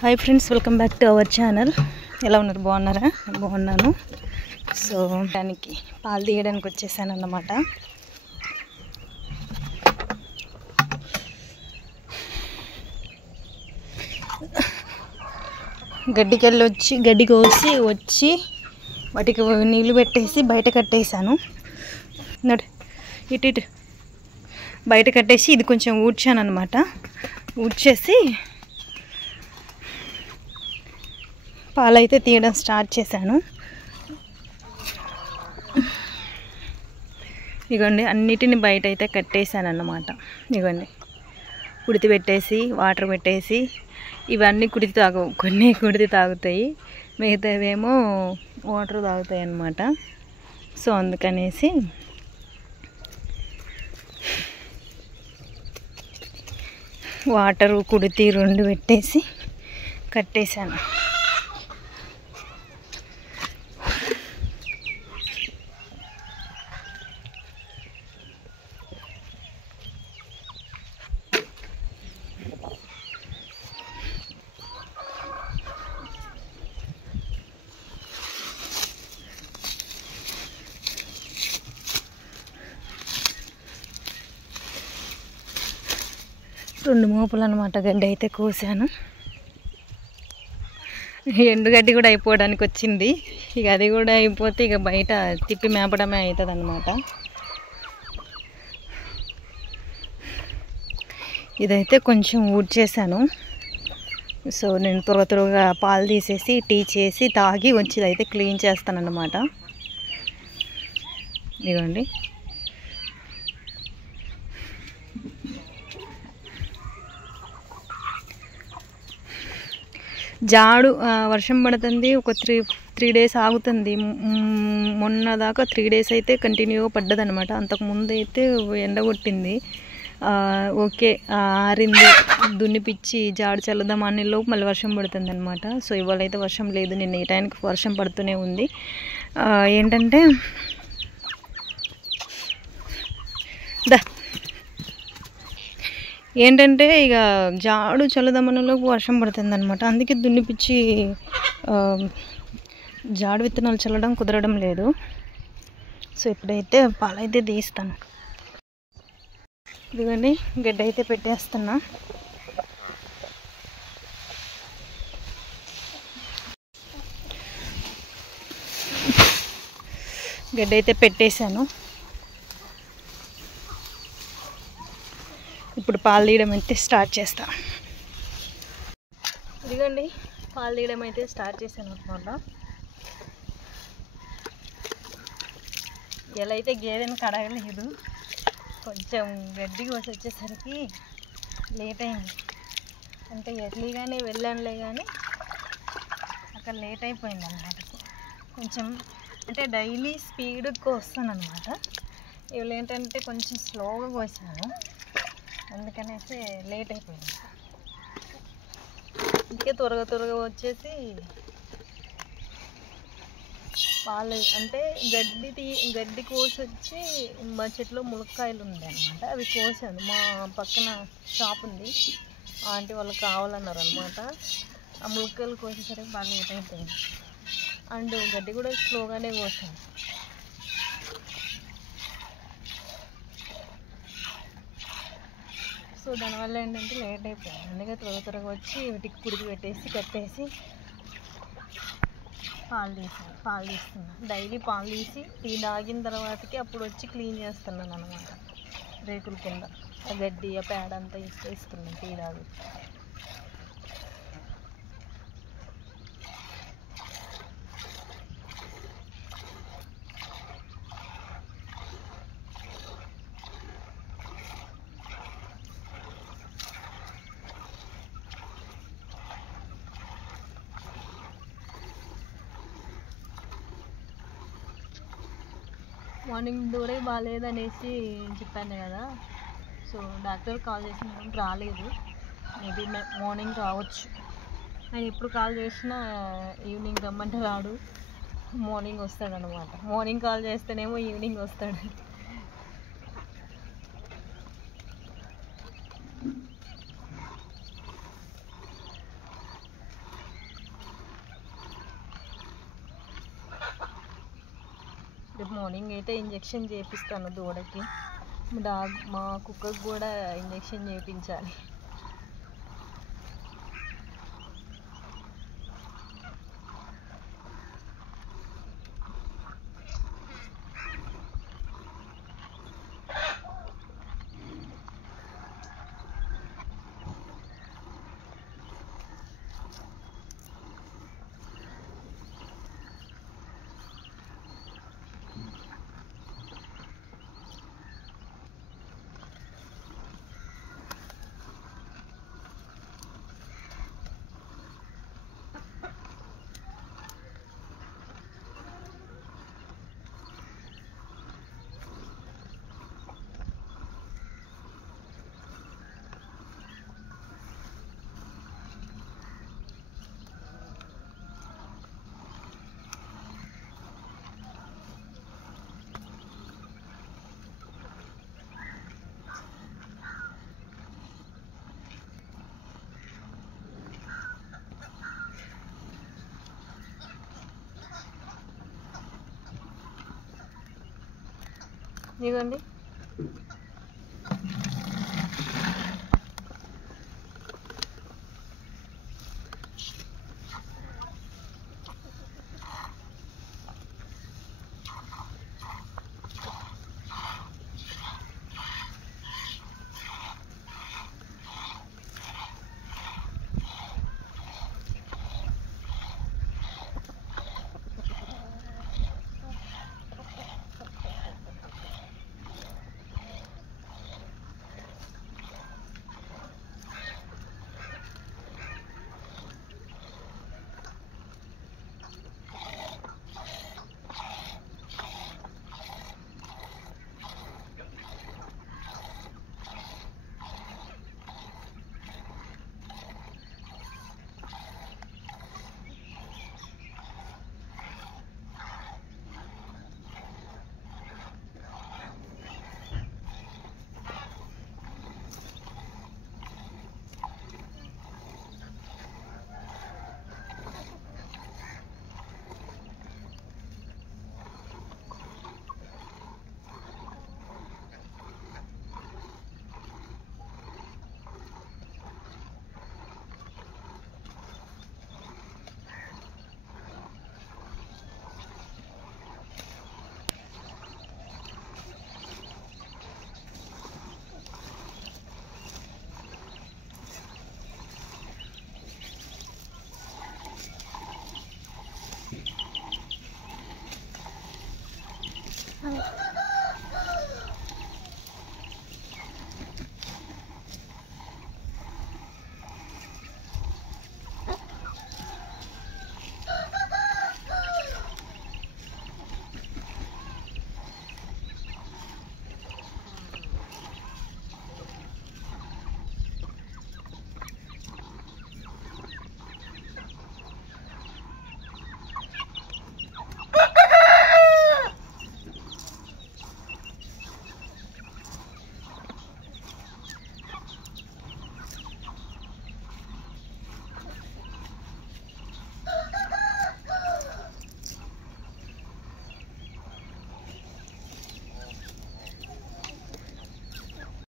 Hi friends, welcome back to our channel. ఎలా ఉన్నారు? బాగున్నారా? బాగున్నాను. సో దానికి పాలు తీయడానికి వచ్చేసాను అన్నమాట. గడ్డి కోసి వచ్చి వాటికి నీళ్ళు పెట్టేసి బయట కట్టేసాను. ఇటు బయట కట్టేసి ఇది కొంచెం ఊడ్చాను అనమాట. ఊడ్చేసి పాలైతే తీయడం స్టార్ట్ చేశాను. ఇగోండి, అన్నిటిని బయట అయితే కట్టేశాను అన్నమాట. ఇగోండి, కుడితి పెట్టేసి వాటర్ పెట్టేసి, ఇవన్నీ కొన్ని కుడితి తాగుతాయి, మిగతావేమో వాటర్ తాగుతాయి అన్నమాట. సో అందుకనేసి వాటరు కుడితి రెండు పెట్టేసి కట్టేశాను. రెండు మోపులు అనమాట గడ్డి అయితే కోసాను. ఎండుగడ్డి కూడా అయిపోవడానికి వచ్చింది. ఇక అది కూడా అయిపోతే ఇక బయట తిప్పి మేపడమే అవుతుంది అన్నమాట. ఇదైతే కొంచెం ఊడ్చేసాను. సో నేను త్వరగా పాలు తీసేసి టీ చేసి తాగి వచ్చి అయితే క్లీన్ చేస్తాను అన్నమాట. ఇదిగోండి, జాడు వర్షం పడుతుంది. ఒక త్రీ డేస్ ఆగుతుంది. మొన్న దాకా 3 days అయితే కంటిన్యూగా పడ్డదనమాట. అంతకుముందు అయితే ఎండ కొట్టింది. ఓకే, ఆరింది, దున్నిపిచ్చి జాడు చల్లదాం అనేలోపు మళ్ళీ వర్షం పడుతుంది అనమాట. సో ఇవాళ అయితే వర్షం లేదు. నిన్న ఈ టైంకి వర్షం పడుతూనే ఉంది. ఏంటంటే ఇక జాడు చల్లదమ్మనలోపు వర్షం పడుతుంది అనమాట. అందుకే దున్నిపిచ్చి జాడు విత్తనాలు చల్లడం కుదరడం లేదు. సో ఇప్పుడైతే పాలైతే తీస్తాను. ఇదిగోండి, గడ్డి అయితే పెట్టేస్తున్నా. గడ్డి అయితే పెట్టేశాను. ఇప్పుడు పాలు తీయడం అయితే స్టార్ట్ చేస్తా. ఇదిగోండి, పాలు తీయడం అయితే స్టార్ట్ చేశాను అనమాట. ఎలా అయితే గేదెని కడగలేదు, కొంచెం గడ్డి కోసి వచ్చేసరికి లేట్ అయింది. అంటే ఎర్లీగానే వెళ్ళానులే, కానీ అక్కడ లేట్ అయిపోయింది అన్నమాట. కొంచెం అంటే డైలీ స్పీడ్గా వస్తాను అనమాట. ఇవాళ ఏంటంటే కొంచెం స్లోగా కోసాను, అందుకనేసి లేట్ అయిపోయింది. అందుకే త్వరగా వచ్చేసి పాలు అంటే గడ్డి కోసి వచ్చి మా చెట్లో ములక్కాయలు ఉంది అనమాట. అవి కోసాను. మా పక్కన షాప్ ఉంది, ఆంటీ వాళ్ళకి కావాలన్నారు అనమాట. ఆ ములక్కాయలు కోసేసరికి బాగా లేట్ అయిపోయింది. అండ్ గడ్డి కూడా స్లోగానే కోసాను. సో దానివల్ల ఏంటంటే లేట్ అయిపోయింది. అందుకే త్వరగా వచ్చి వీటికి కుడికి పెట్టేసి కట్టేసి పాలు తీస్తున్నాను. డైలీ పాలు తీసి టీ తాగిన తర్వాతకి అప్పుడు వచ్చి క్లీన్ చేస్తున్నాను అనమాట. రేకుల కింద ఆ గడ్డి ఆ పేడ అంతా ఇస్తున్నాను టీ తాగి. మార్నింగ్ డోరే బాగాలేదనేసి చెప్పాను కదా. సో డాక్టర్ కాల్ చేసిన రాలేదు. మేబీ మార్నింగ్ రావచ్చు. ఆయన ఎప్పుడు కాల్ చేసినా ఈవినింగ్ రమ్మంటే రాడు, మార్నింగ్ వస్తాడనమాట. మార్నింగ్ కాల్ చేస్తేనేమో ఈవినింగ్ వస్తాడు. రేపు మార్నింగ్ అయితే ఇంజెక్షన్ చేపిస్తాను దూడకి. మా కుక్కకి కూడా ఇంజెక్షన్ చేయించాలి. ఇదిగోండి